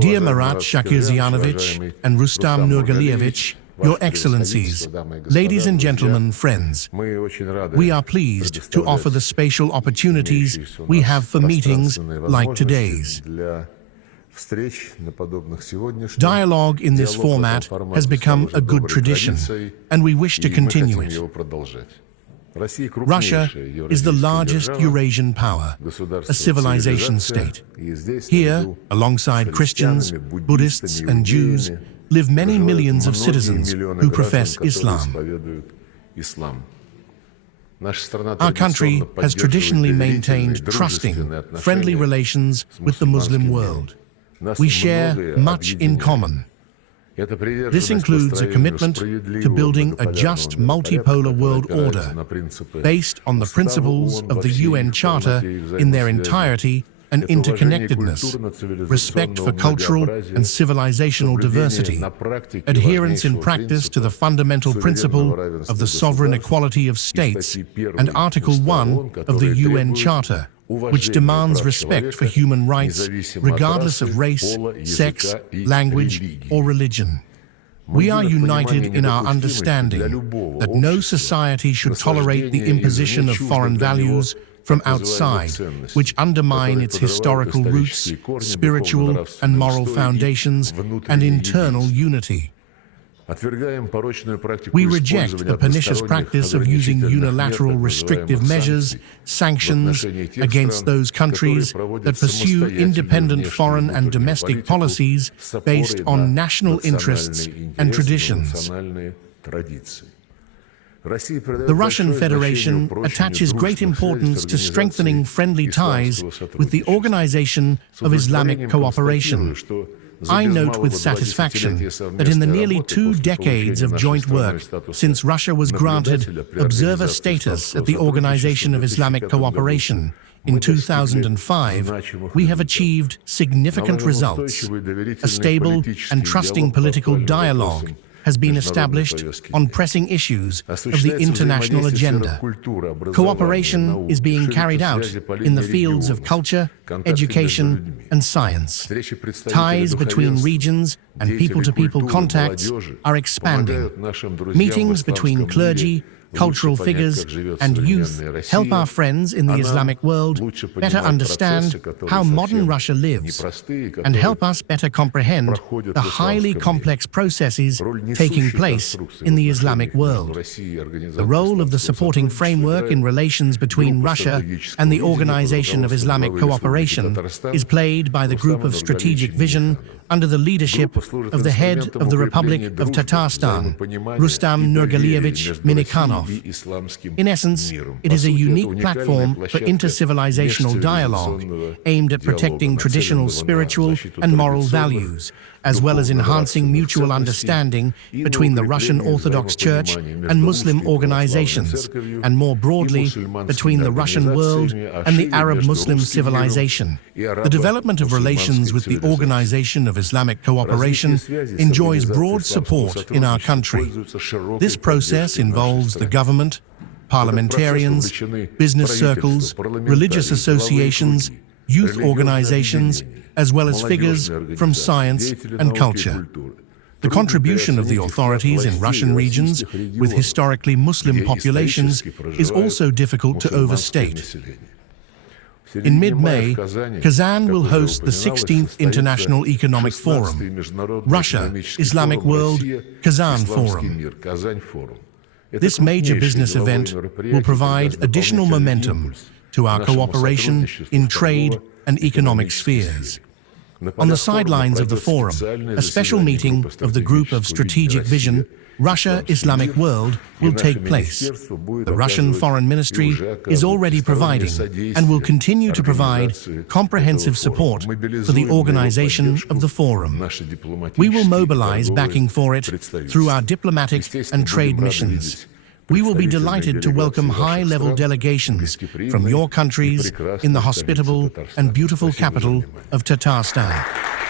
Dear Marat Shakirzianovich and Rustam Nurgalievich, Your Excellencies, ladies and gentlemen, friends, we are pleased to offer the spatial opportunities we have for meetings like today's. Dialogue in this format has become a good tradition, and we wish to continue it. Russia is the largest Eurasian power, a civilization state. Here, alongside Christians, Buddhists, and Jews, live many millions of citizens who profess Islam. Our country has traditionally maintained trusting, friendly relations with the Muslim world. We share much in common. This includes a commitment to building a just multipolar world order based on the principles of the UN Charter in their entirety and interconnectedness, respect for cultural and civilizational diversity, adherence in practice to the fundamental principle of the sovereign equality of states, and Article 1 of the UN Charter, which demands respect for human rights regardless of race, sex, language, or religion. We are united in our understanding that no society should tolerate the imposition of foreign values from outside, which undermine its historical roots, spiritual and moral foundations, and internal unity. We reject the pernicious practice of using unilateral restrictive measures, sanctions, against those countries that pursue independent foreign and domestic policies based on national interests and traditions. The Russian Federation attaches great importance to strengthening friendly ties with the Organization of Islamic Cooperation. I note with satisfaction that in the nearly 2 decades of joint work since Russia was granted observer status at the Organization of Islamic Cooperation in 2005, we have achieved significant results. A stable and trusting political dialogue has been established on pressing issues of the international agenda. Cooperation is being carried out in the fields of culture, education, and science. Ties between regions and people-to-people contacts are expanding. Meetings between clergy, cultural figures, and youth help our friends in the Islamic world better understand how modern Russia lives and help us better comprehend the highly complex processes taking place in the Islamic world. The role of the supporting framework in relations between Russia and the Organization of Islamic Cooperation is played by the Group of Strategic Vision under the leadership of the head of the Republic of Tatarstan, Rustam Nurgalievich Minikhanov. In essence, it is a unique platform for intercivilizational dialogue aimed at protecting traditional spiritual and moral values, as well as enhancing mutual understanding between the Russian Orthodox Church and Muslim organizations, and more broadly, between the Russian world and the Arab Muslim civilization. The development of relations with the Organization of Islamic Cooperation enjoys broad support in our country. This process involves the government, parliamentarians, business circles, religious associations, youth organizations, as well as figures from science and culture. The contribution of the authorities in Russian regions with historically Muslim populations is also difficult to overstate. In mid-May, Kazan will host the 16th International Economic Forum, Russia, Islamic World, KazanForum. This major business event will provide additional momentum to our cooperation in trade and economic spheres. On the sidelines of the forum, a special meeting of the Group of Strategic Vision, Russia, Islamic World, will take place. The Russian Foreign Ministry is already providing and will continue to provide comprehensive support for the organization of the forum. We will mobilize backing for it through our diplomatic and trade missions. We will be delighted to welcome high-level delegations from your countries in the hospitable and beautiful capital of Tatarstan.